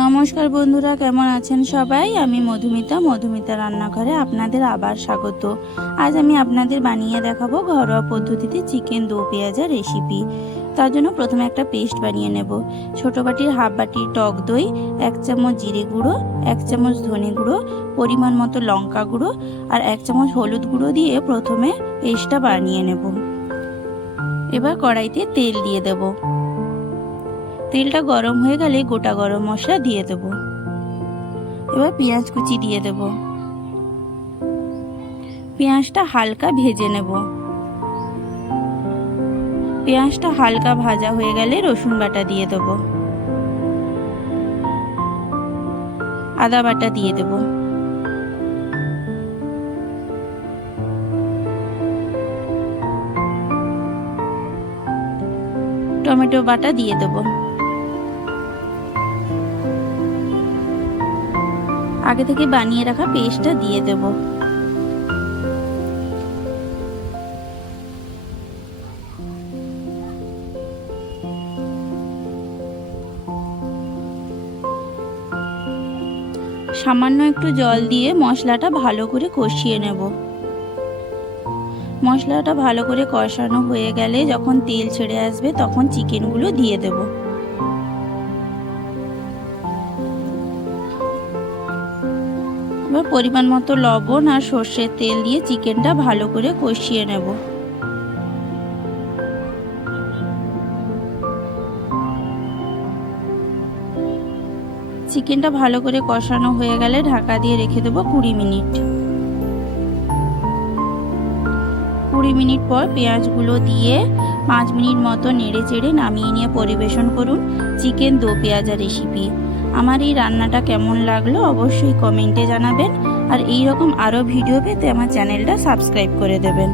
নমস্কার বন্ধুরা, কেমন আছেন সবাই? আমি মধুমিতা রান্নাঘরে আপনাদের আবার স্বাগত। আজ আমি আপনাদের বানিয়ে দেখাবো ঘরোয়া পদ্ধতিতে চিকেন দো পেঁয়াজা রেসিপি। তার জন্য প্রথমে একটা পেস্ট বানিয়ে নেব। ছোটো বাটির হাফ বাটির টক দই, 1 চামচ জিরে গুঁড়ো, 1 চামচ ধনে গুঁড়ো, পরিমাণ মতো লঙ্কা গুঁড়ো আর 1 চামচ হলুদ গুঁড়ো দিয়ে প্রথমে পেস্টটা বানিয়ে নেব। এবার কড়াইতে তেল দিয়ে দেব। তেলটা গরম হয়ে গেলে গোটা গরম মশলা দিয়ে দেব। এবার পেঁয়াজ কুচি দিয়ে দেব। পেঁয়াজটা হালকা ভেজে নেব। পেঁয়াজটা হালকা ভাজা হয়ে গেলে রসুন বাটা দিয়ে দেব। আদা বাটা দিয়ে দেব। টমেটো বাটা দিয়ে দেব। আগে থেকে বানিয়ে রাখা পেস্টটা দিয়ে দেব। সামান্য একটু জল দিয়ে মশলাটা ভালো করে কষিয়ে নেব। মশলাটা ভালো করে কষানো হয়ে গেলে যখন তেল ছেড়ে আসবে তখন চিকেনগুলো দিয়ে দেব। এবার পরিমাণ মতো লবণ আর সর্ষের তেল দিয়ে চিকেনটা ভালো করে কষিয়ে নেব। চিকেনটা ভালো করে কষানো হয়ে গেলে ঢাকা দিয়ে রেখে দেবো 20 মিনিট। 20 মিনিট পর পেঁয়াজগুলো দিয়ে 5 মিনিট মতো নেড়ে চেড়ে নামিয়ে নিয়ে পরিবেশন করুন চিকেন দো পেঁয়াজা রেসিপি। আমার এই রান্নাটা কেমন লাগলো অবশ্যই কমেন্টে জানাবেন আর এই রকম আরও ভিডিও পেতে আমার চ্যানেলটা সাবস্ক্রাইব করে দেবেন।